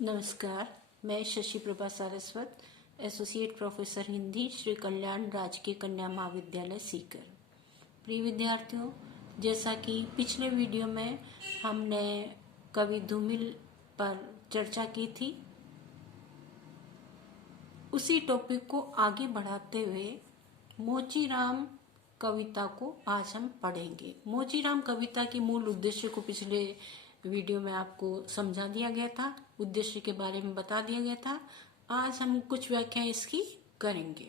नमस्कार। मैं Shashi Prabha Saraswat, associate professor Hindi, Shri Kalyan राजकीय कन्या महाविद्यालय सीकर। प्रिय विद्यार्थियों, जैसा कि पिछले वीडियो में हमने कवि धूमिल पर चर्चा की थी, उसी टॉपिक को आगे बढ़ाते हुए मोचीराम कविता को आज हम पढ़ेंगे। मोचीराम कविता की मूल उद्देश्य को पिछले वीडियो में आपको समझा दिया गया था, उद्देश्य के बारे में बता दिया गया था। आज हम कुछ व्याख्या इसकी करेंगे।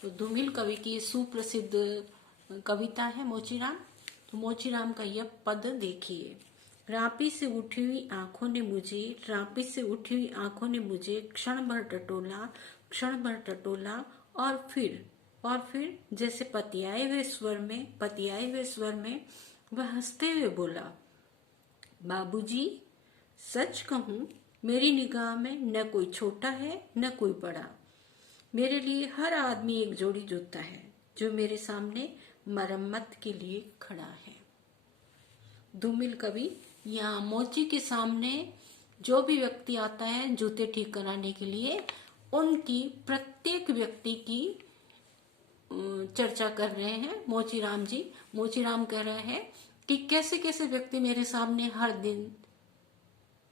तो धूमिल कवि की सुप्रसिद्ध कविता है मोचीराम। तो मोचीराम का यह पद देखिए। रापी से उठी हुई आंखों ने मुझे, रापी से उठी हुई आंखों ने मुझे क्षण भर टटोला और फिर जैसे पतियाए हुए स्वर में वह हंसते हुए बोला, बाबूजी, सच कहूं, मेरी निगाह में न कोई छोटा है न कोई बड़ा। मेरे लिए हर आदमी एक जोड़ी जूता है जो मेरे सामने मरम्मत के लिए खड़ा है। धूमिल कवि यहाँ मोची के सामने जो भी व्यक्ति आता है जूते ठीक कराने के लिए, उनकी प्रत्येक व्यक्ति की चर्चा कर रहे हैं मोचीराम जी। मोचीराम कह रहे हैं कि कैसे कैसे व्यक्ति मेरे सामने हर दिन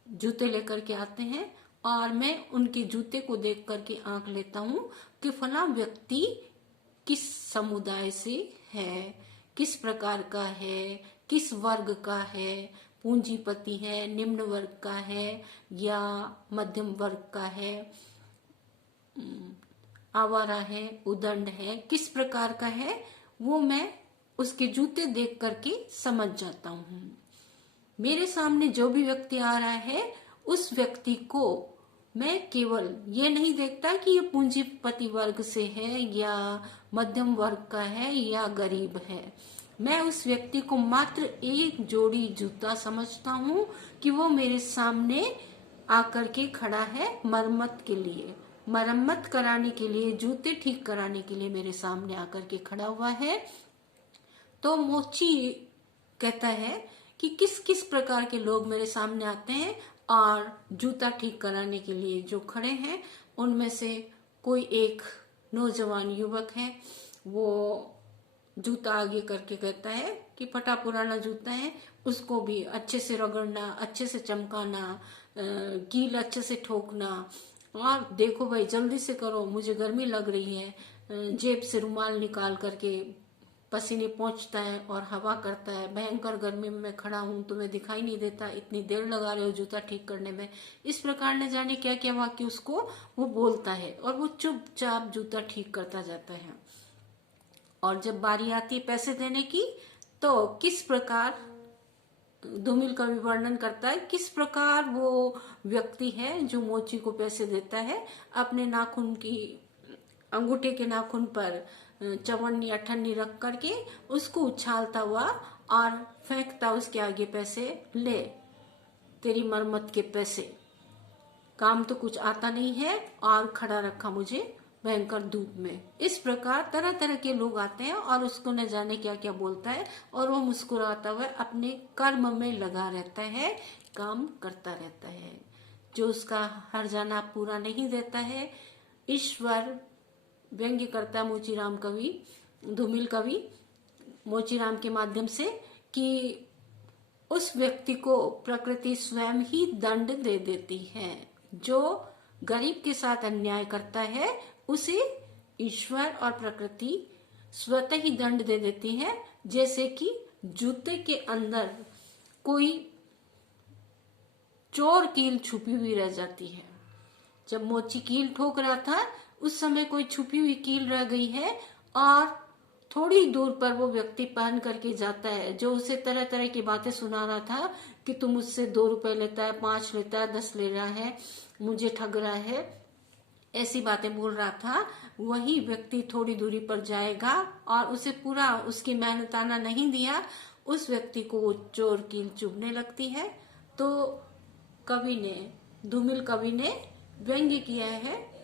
जूते लेकर के आते हैं और मैं उनके जूते को देख करके आंक लेता हूँ कि फला व्यक्ति किस समुदाय से है, किस प्रकार का है, किस वर्ग का है, पूंजीपति है, निम्न वर्ग का है या मध्यम वर्ग का है, आवारा है, उदंड है, किस प्रकार का है, वो मैं उसके जूते देख करके समझ जाता हूँ। मेरे सामने जो भी व्यक्ति आ रहा है उस व्यक्ति को मैं केवल ये नहीं देखता कि ये पूंजीपति वर्ग से है या मध्यम वर्ग का है या गरीब है। मैं उस व्यक्ति को मात्र एक जोड़ी जूता समझता हूँ कि वो मेरे सामने आकर के खड़ा है मरम्मत के लिए, मरम्मत कराने के लिए, जूते ठीक कराने के लिए मेरे सामने आकर के खड़ा हुआ है। तो मोची कहता है कि किस किस प्रकार के लोग मेरे सामने आते हैं और जूता ठीक कराने के लिए जो खड़े हैं, उनमें से कोई एक नौजवान युवक है, वो जूता आगे करके कहता है कि फटा पुराना जूता है, उसको भी अच्छे से रगड़ना, अच्छे से चमकाना, कील अच्छे से ठोकना, और देखो भाई जल्दी से करो, मुझे गर्मी लग रही है। जेब से रुमाल निकाल करके पसीने पहुंचता है और हवा करता है, भयंकर गर्मी में मैं खड़ा हूं, तुम्हें दिखाई नहीं देता, इतनी देर लगा रहे हो जूता ठीक करने में। इस प्रकार ने जाने क्या क्या वाक्य उसको वो बोलता है और वो चुपचाप जूता ठीक करता जाता है। और जब बारी आती है पैसे देने की, तो किस प्रकार धूमिल कवि वर्णन करता है किस प्रकार वो व्यक्ति है जो मोची को पैसे देता है, अपने नाखून की, अंगूठे के नाखून पर चवन्नी अठन्नी रख करके उसको उछालता हुआ और फेंकता उसके आगे, पैसे ले, तेरी मरम्मत के पैसे, काम तो कुछ आता नहीं है और खड़ा रखा मुझे भयंकर धूप में। इस प्रकार तरह तरह के लोग आते हैं और उसको न जाने क्या क्या बोलता है और वो मुस्कुराता हुआ अपने कर्म में लगा रहता है, काम करता रहता है। जो उसका हर जाना पूरा नहीं देता है, ईश्वर व्यंग्य करता मोचीराम कवि, धूमिल कवि मोचीराम के माध्यम से कि उस व्यक्ति को प्रकृति स्वयं ही दंड दे देती है। जो गरीब के साथ अन्याय करता है उसे ईश्वर और प्रकृति स्वतः ही दंड दे देती है। जैसे कि जूते के अंदर कोई चोर कील छुपी हुई रह जाती है। जब मोची कील ठोक रहा था उस समय कोई छुपी हुई कील रह गई है और थोड़ी दूर पर वो व्यक्ति पहन करके जाता है जो उसे तरह तरह की बातें सुना रहा था कि तू मुझसे 2 रुपए लेता है, 5 लेता है, 10 ले रहा है, मुझे ठग रहा है, ऐसी बातें बोल रहा था। वही व्यक्ति थोड़ी दूरी पर जाएगा और उसे पूरा उसकी मेहनताना नहीं दिया, उस व्यक्ति को वो चोर कील चुभने लगती है। तो कवि ने, धूमिल कवि ने व्यंग्य किया है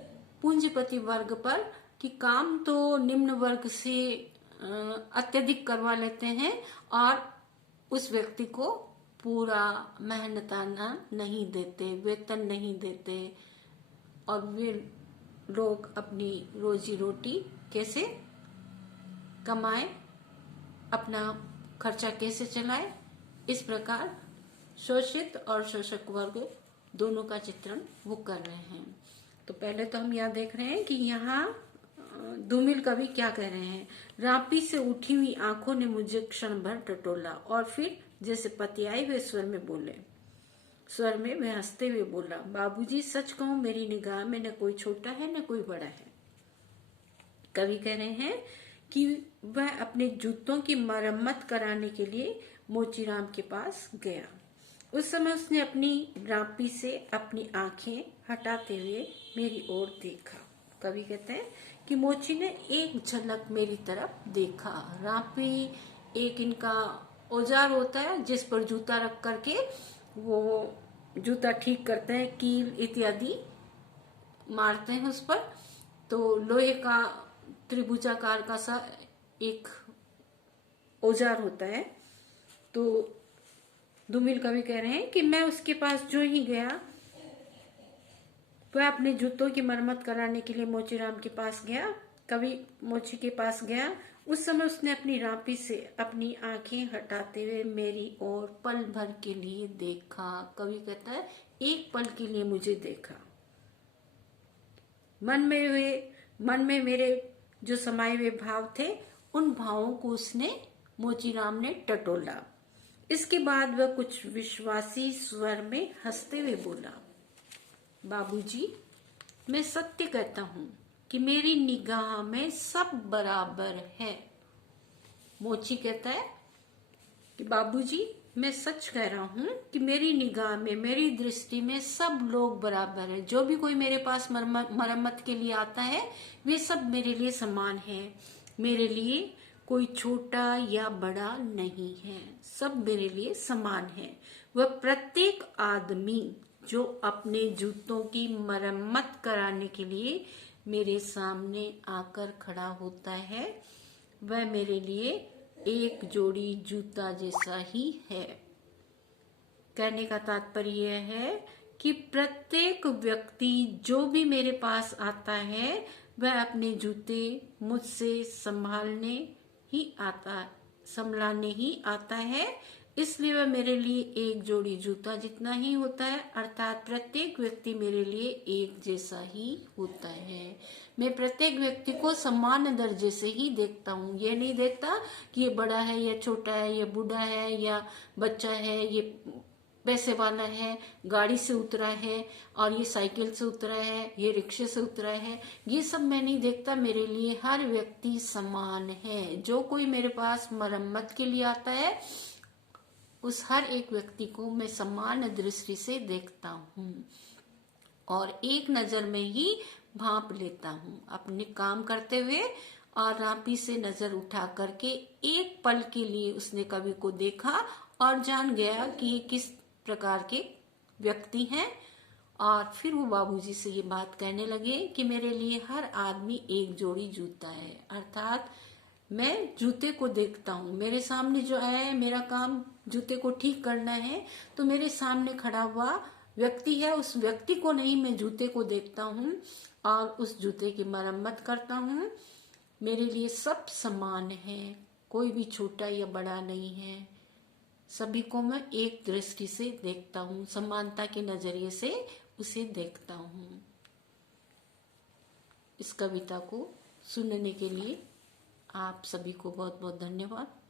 पूंजीपति वर्ग पर कि काम तो निम्न वर्ग से अत्यधिक करवा लेते हैं और उस व्यक्ति को पूरा मेहनताना नहीं देते, वेतन नहीं देते, और वे लोग अपनी रोजी रोटी कैसे कमाए, अपना खर्चा कैसे चलाए। इस प्रकार शोषित और शोषक वर्ग दोनों का चित्रण वो कर रहे हैं। तो पहले तो हम यहाँ देख रहे हैं कि यहाँ धूमिल कवि क्या कह रहे हैं। रापी से उठी हुई आंखों ने मुझे क्षण भर टटोला और फिर जैसे पतियाए हुए स्वर में वह हंसते हुए बोला, बाबूजी सच कहूं मेरी निगाह में न कोई छोटा है न कोई बड़ा है। कवि कह रहे हैं कि वह अपने जूतों की मरम्मत कराने के लिए मोचीराम के पास गया। उस समय उसने अपनी रापी से अपनी आंखें हटाते हुए मेरी ओर देखा। कवि कहते हैं कि मोची ने एक झलक मेरी तरफ देखा। रापी एक इनका औजार होता है जिस पर जूता रख करके वो जूता ठीक करते हैं, कील इत्यादि मारते हैं उस पर। तो लोहे का त्रिभुजाकार का सा एक औजार होता है। तो धूमिल कवि कह रहे हैं कि मैं उसके पास जो ही गया, वह अपने जूतों की मरम्मत कराने के लिए मोचीराम के पास गया। कवि मोची के पास गया। उस समय उसने अपनी रापी से अपनी आंखें हटाते हुए मेरी ओर पल भर के लिए देखा। कवि कहता है एक पल के लिए मुझे देखा। मन में मेरे जो समाये हुए भाव थे, उन भावों को उसने मोचीराम ने टटोला। इसके बाद वह कुछ विश्वासी स्वर में हंसते हुए बोला, बाबूजी मैं सत्य कहता हूं कि मेरी निगाह में सब बराबर है। मोची कहता है कि बाबूजी मैं सच कह रहा हूं कि मेरी निगाह में, मेरी दृष्टि में सब लोग बराबर है। जो भी कोई मेरे पास मरम्मत के लिए आता है, वे सब मेरे लिए समान है। मेरे लिए कोई छोटा या बड़ा नहीं है, सब मेरे लिए समान है। वह प्रत्येक आदमी जो अपने जूतों की मरम्मत कराने के लिए मेरे सामने आकर खड़ा होता है, वह मेरे लिए एक जोड़ी जूता जैसा ही है। कहने का तात्पर्य यह है कि प्रत्येक व्यक्ति जो भी मेरे पास आता है, वह अपने जूते मुझसे संभालने ही आता है। इसलिए वह मेरे लिए एक जोड़ी जूता जितना ही होता है, अर्थात प्रत्येक व्यक्ति मेरे लिए एक जैसा ही होता है। मैं प्रत्येक व्यक्ति को समान दर्जे से ही देखता हूँ। ये नहीं देखता कि ये बड़ा है या छोटा है, ये बूढ़ा है या बच्चा है, ये पैसे वाला है, गाड़ी से उतरा है और ये साइकिल से उतरा है, ये रिक्शे से उतरा है। ये सब मैं नहीं देखता। मेरे लिए हर व्यक्ति समान है। जो कोई मेरे पास मरम्मत के लिए आता है, उस हर एक व्यक्ति को मैं समान दृष्टि से देखता हूँ और एक नजर में ही भांप लेता हूँ। अपने काम करते हुए और रापी से नजर उठा करके एक पल के लिए उसने कवि को देखा और जान गया कि ये किस प्रकार के व्यक्ति हैं। और फिर वो बाबूजी से ये बात कहने लगे कि मेरे लिए हर आदमी एक जोड़ी जूता है, अर्थात मैं जूते को देखता हूँ। मेरे सामने जो है, मेरा काम जूते को ठीक करना है, तो मेरे सामने खड़ा हुआ व्यक्ति है, उस व्यक्ति को नहीं, मैं जूते को देखता हूँ और उस जूते की मरम्मत करता हूँ। मेरे लिए सब समान है, कोई भी छोटा या बड़ा नहीं है। सभी को मैं एक दृष्टि से देखता हूँ, समानता के नजरिए से उसे देखता हूँ। इस कविता को सुनने के लिए आप सभी को बहुत बहुत धन्यवाद।